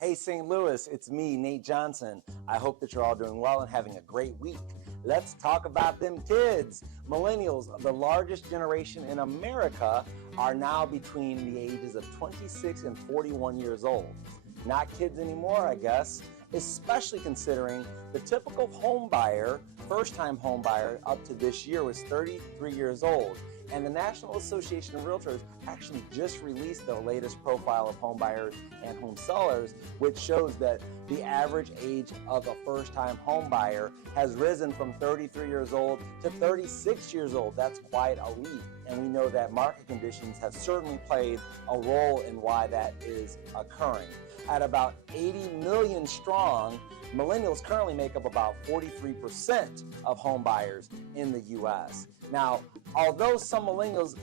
Hey, St. Louis, it's me, Nate Johnson. I hope that you're all doing well and having a great week. Let's talk about them kids. Millennials, the largest generation in America, are now between the ages of 26 and 41 years old. Not kids anymore, I guess, especially considering the typical home buyer, first-time home buyer up to this year was 33 years old. And the National Association of Realtors actually just released their latest profile of home buyers and home sellers, which shows that the average age of a first-time home buyer has risen from 33 years old to 36 years old. That's quite a leap. And we know that market conditions have certainly played a role in why that is occurring. At about 80 million strong, millennials currently make up about 43% of home buyers in the U.S. Now, although some millennials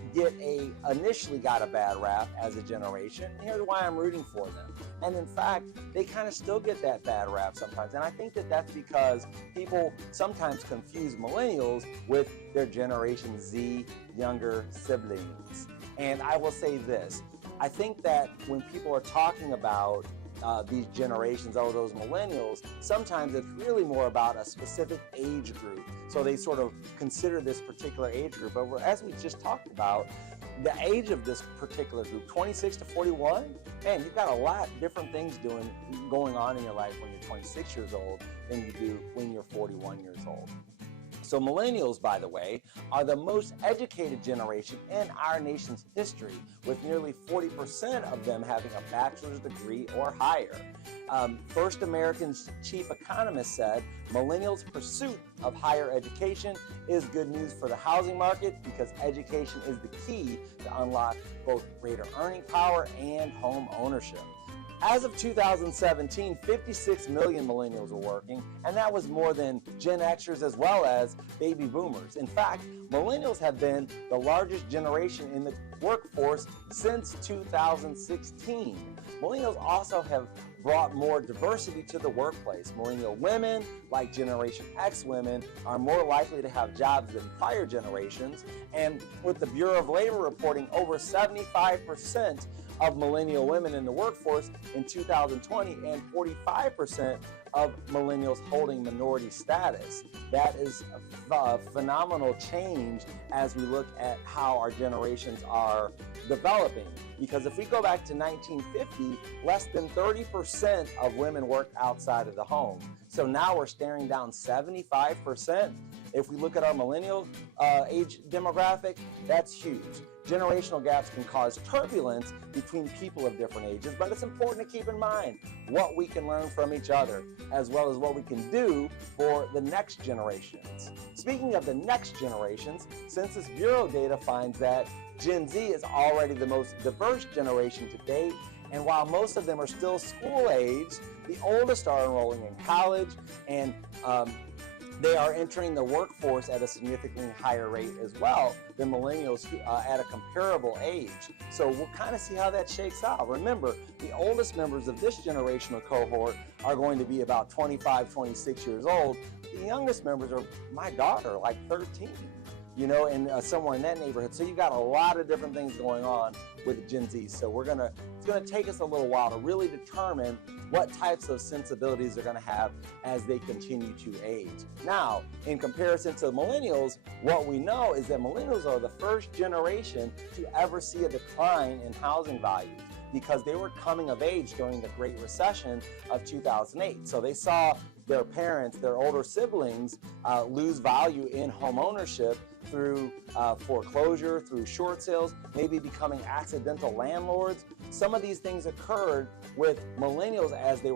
initially got a bad rap as a generation, here's why I'm rooting for them. And in fact, they kind of still get that bad rap sometimes. And I think that that's because people sometimes confuse millennials with their Generation Z younger siblings. And I will say this, I think that when people are talking about these generations, those millennials, sometimes it's really more about a specific age group. So they sort of consider this particular age group. But as we just talked about, the age of this particular group, 26 to 41, man, you've got a lot of different things going on in your life when you're 26 years old than you do when you're 41 years old. So millennials, by the way, are the most educated generation in our nation's history, with nearly 40% of them having a bachelor's degree or higher. First American's chief economist said, millennials' pursuit of higher education is good news for the housing market because education is the key to unlock both greater earning power and home ownership. As of 2017, 56 million millennials were working, and that was more than Gen Xers as well as baby boomers. In fact, millennials have been the largest generation in the workforce since 2016. Millennials also have brought more diversity to the workplace. Millennial women, like Generation X women, are more likely to have jobs than prior generations. And with the Bureau of Labor reporting over 75% of millennial women in the workforce in 2020 and 45% of millennials holding minority status. That is a phenomenal change as we look at how our generations are developing. Because if we go back to 1950, less than 30% of women worked outside of the home. So now we're staring down 75%. If we look at our millennial age demographic, that's huge. Generational gaps can cause turbulence between people of different ages, but it's important to keep in mind what we can learn from each other, as well as what we can do for the next generations. Speaking of the next generations, Census Bureau data finds that Gen Z is already the most diverse generation to date, and while most of them are still school age, the oldest are enrolling in college, and they are entering the workforce at a significantly higher rate as well than millennials at a comparable age. So we'll kind of see how that shakes out. Remember, the oldest members of this generational cohort are going to be about 25, 26 years old. The youngest members are my daughter, like 13, you know, and somewhere in that neighborhood. So you've got a lot of different things going on with Gen Z. So it's gonna take us a little while to really determine what types of sensibilities they're going to have as they continue to age. Now, in comparison to millennials, what we know is that millennials are the first generation to ever see a decline in housing values because they were coming of age during the Great Recession of 2008. So they saw their parents, their older siblings, lose value in home ownership through foreclosure, through short sales, maybe becoming accidental landlords. Some of these things occurred with millennials as they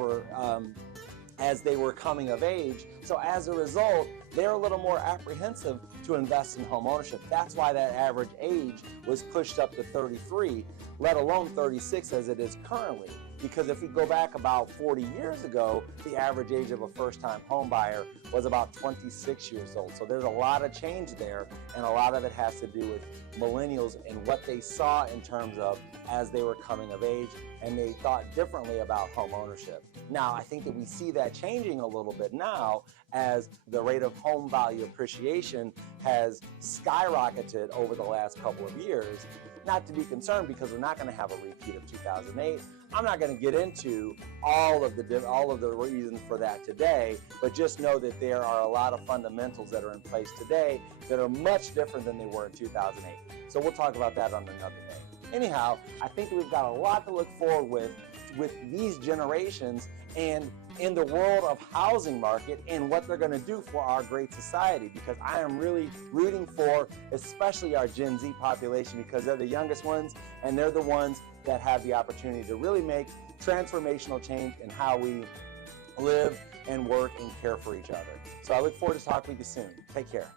were coming of age. So as a result, they're a little more apprehensive to invest in home ownership. That's why that average age was pushed up to 33, let alone 36 as it is currently. Because if we go back about 40 years ago, the average age of a first-time home buyer was about 26 years old. So there's a lot of change there, and a lot of it has to do with millennials and what they saw in terms of as they were coming of age, and they thought differently about home ownership. Now, I think that we see that changing a little bit now as the rate of home value appreciation has skyrocketed over the last couple of years. not to be concerned because we're not going to have a repeat of 2008. I'm not going to get into all of the reasons for that today, but just know that there are a lot of fundamentals that are in place today that are much different than they were in 2008. So we'll talk about that on another day. Anyhow, I think we've got a lot to look forward with these generations and in the world of housing market and what they're going to do for our great society, because I am really rooting for especially our Gen Z population, because they're the youngest ones and they're the ones that have the opportunity to really make transformational change in how we live and work and care for each other. So I look forward to talking with you soon. Take care.